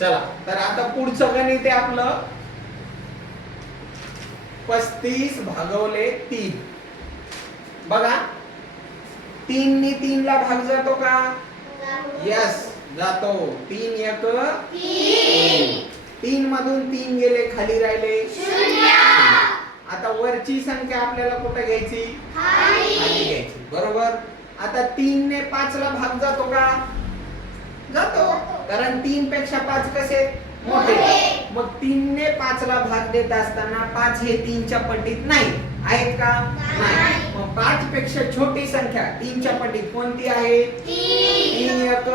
चला तर आता पुढचं गणित आहे आपलं. पस्तीस भागवले तीन. बघा. तीन नी तीन ला भाग जातो का? यस जातो. तीन एक. तीन. मधून तीन गेले खाली राहिले. आता वरची संख्या आपल्याला कुठे घ्यायची? खाली. घ्यायची. बरोबर? आता तीन ने पाच ला भाग जातो का? जातो. कारण तीन पेक्षा पाच कसे? मोठे. मग तीन ने पाच ला भाग देत असताना पाच हे तीनच्या पट्टीत नाही. आहेत का? नाही. मग पाच पेक्षा छोटी संख्या. तीनच्या पट्टीत कोणती आहे? तीन. एक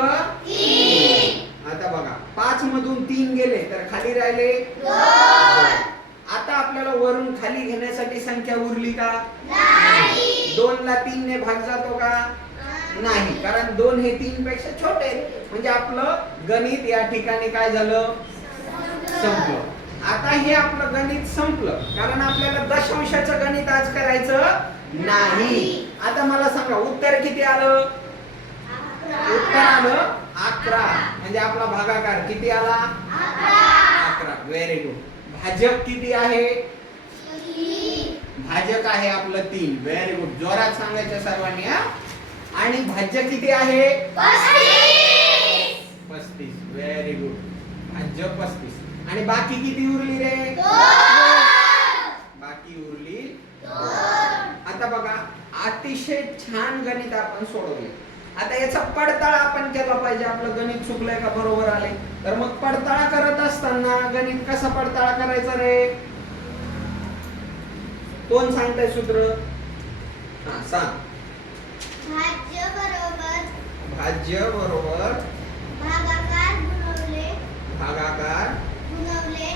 आता बघा. पाच मधून तीन गेले तर खाली राहिले? आता आपल्याला वरून खाली घेण्यासाठी संख्या उरली का? दोन ला तीन ने भाग जातो का? नाही कारण दोन हे तीन पेक्षा छोटे म्हणजे आपलं गणित या ठिकाणी काय झालं? संपलं. आता हे आपलं गणित संपलं. कारण आपल्याला दशांशाचं गणित आज करायचं नाही. आता मला सांगा उत्तर किती आलं? उत्तर आलं अकरा. म्हणजे आपला भागाकार किती आला? अकरा. व्हेरी गुड भाजक किती आहे? भाजक आहे आपलं तीन. व्हेरी गुड जोरात सांगायचं सर्वांनी हा? आणि भाज्य किती आहे? पस्तीस. व्हेरी गुड भाज्य पस्तीस. आणि बाकी किती उरली रे? बाकी उरली आता बघा अतिशय छान गणित आपण सोडवले. आता याचा पडताळा आपण केला पाहिजे. आपलं गणित चुकलंय का? बरोबर आले. तर मग पडताळा करत असताना गणित कसा पडताळा करायचा रे? कोण सांगताय सूत्र? हा सांग. भाज्य बरोबर भाज्य बरोबर भागाकार गुणवले. भागाकार गुणवले.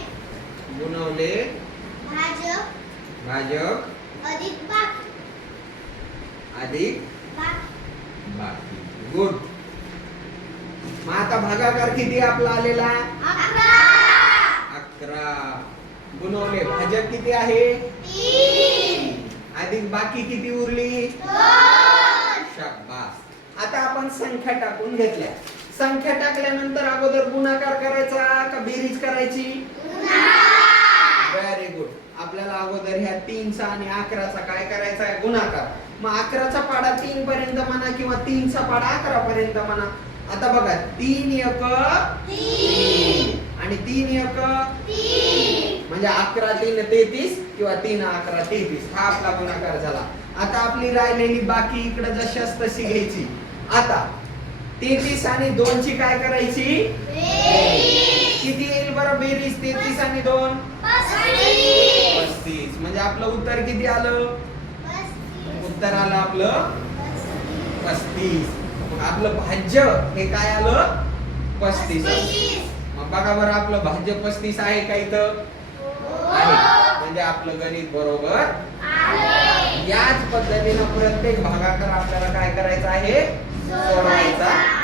गुणवले. भाजक. भाजक. अधिक बाकी अधिक बाकी बाकी. गुड. मग आता भागाकार किती आपला आलेला? अकरा. अकरा. गुणवले. भाजक किती आहे? तीन. अधिक बाकी किती उरली? दोन. आपण संख्या टाकून घेतल्या. संख्या टाकल्यानंतर अगोदर गुणाकार करायचा का बेरीज करायची? व्हेरी गुड आपल्याला अगोदर ह्या तीनचा आणि अकराचा काय करायचा आहे? गुणाकार. मग अकराचा पाडा तीन पर्यंत म्हणा किंवा तीनचा पाडा अकरा पर्यंत म्हणा. आता बघा तीन एक आणि तीन एक म्हणजे अकरा तीन तेहतीस किंवा तीन अकरा तेहतीस. हा आपला गुणाकार झाला. आता आपली राहिलेली बाकी इकडे जशाच तशी घ्यायची. आता तेहतीस आणि दोन ची काय करायची? किती येईल बरं बेरीज? तेहतीस आणि दोन? पस्तीस. म्हणजे आपलं उत्तर किती आलं? उत्तर आलं आपलं पस्तीस. आपलं भाज्य हे काय आलं? पस्तीस. मग बघा बरं आपलं भाज्य पस्तीस आहे का इथं? आहे. म्हणजे आपलं गणित बरोबर याच पद्धतीनं प्रत्येक भागाकार आपल्याला काय करायचं आहे? Cô 生